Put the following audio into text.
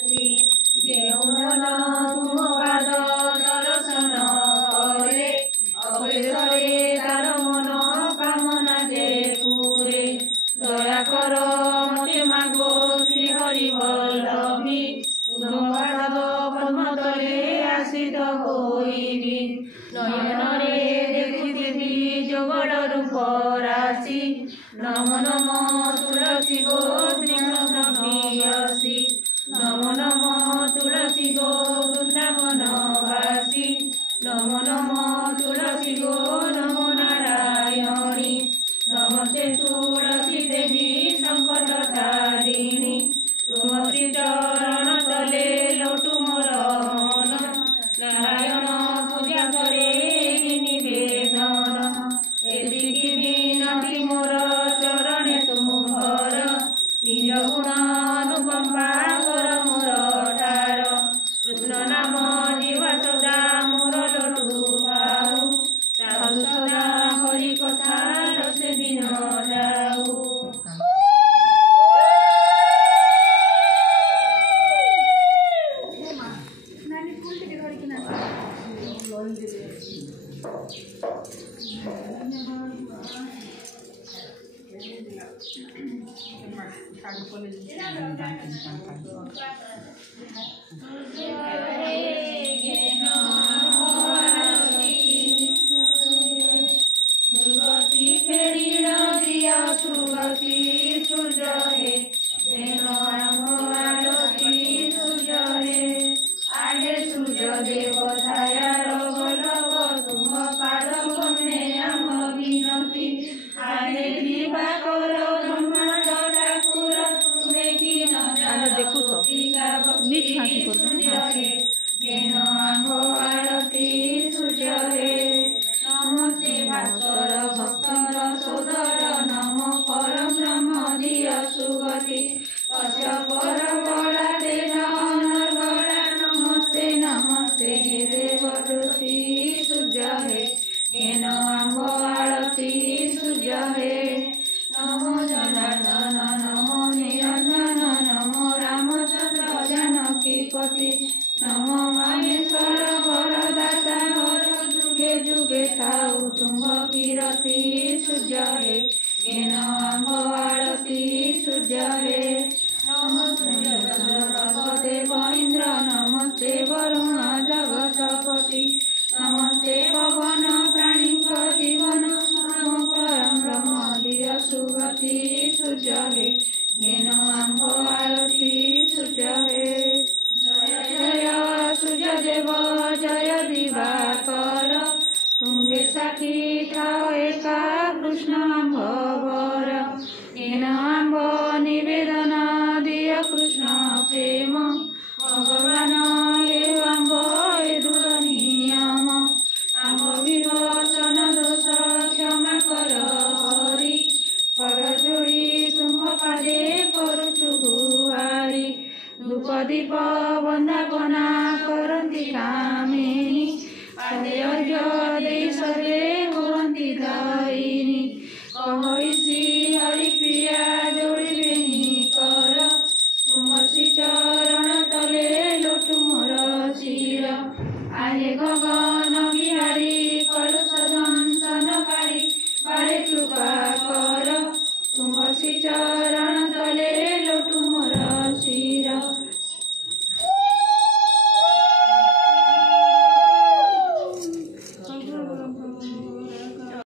मन तुम पाद दर्शन करे अग्रेसरे तार मन कामना दे पूरे दया कर मते मागो श्री हरि वल्लभी तुम पाद पद्म तले आश्रित होइबी नयन रे देखि देखि जोगड़ रूप राशि नम नम तुलसी गो श्रीकृष्ण प्रियसी नम नम तुलसी गो वृंदावन वासी नम नम तुलसी गो नमो नारायणी नमस्ते तुलसी देवी संकट तारिणी तुम श्री चरण तले लौटु मोर मन नारायण पूजा करे निवेदन एतिकी विनती मोर चरणे तुम्हार निज गुणानुकंपा कर मोर ठार कृष्ण नाम जीवा सदा मोर लटु पाऊ साधु सदा हरि कथा रसे दिन जाऊ। दुर्गति फेरी दिया सुगति सूर्य हे आरती सूर्य हे आगे सूर्य देव छायार बल्लभ तुम पाद कमे आम विनती आगे दिवाकर ब्रह्मांड ठाकुर देखी न देखु तो जेन आंभ आरती सूर्य हे नमस्ते भास्कर भक्तर सोदर नम परम ब्रह्म दिय सुगति कश्यपर बड़ा देह अनर्गड़ा नमस्ते नमस्ते देव ऋषि सूर्य हे जेन आंभ आरती सूर्य हे नमो जनार्दन नमो निरंजन नमो रामचंद्र जानकीपति नमो महेश्वर वरदाता वर जुगे जुगे थाऊ तुंग कीरति सूर्य हे जेन आंभ आरती सूर्य हे नमस्ते देव इंद्र नमस्ते वरुण जगतपति नमस्ते पवन प्राणी जीवन नमो परम ब्रह्म दिय सुगति सूर्य हे जेन आंभ आरती सूर्य हे जय जय सूर्य देव जय दिवाकर तुम्हे साखी थाओ एका कृष्ण आंभ वर जेन आंभ निवेदन दिय कृष्ण प्रेम भगवान हे आंभ दूर नियम आंभ विरोचन दोष क्षमा कर हरि कर जोड़ी तुम पादे करुचु गुहारी धूप दीप वंदापना करती कामिनी पादे अर्घ्य देई सदे हुअन्ति दायिनी कहैसी हरि प्रिया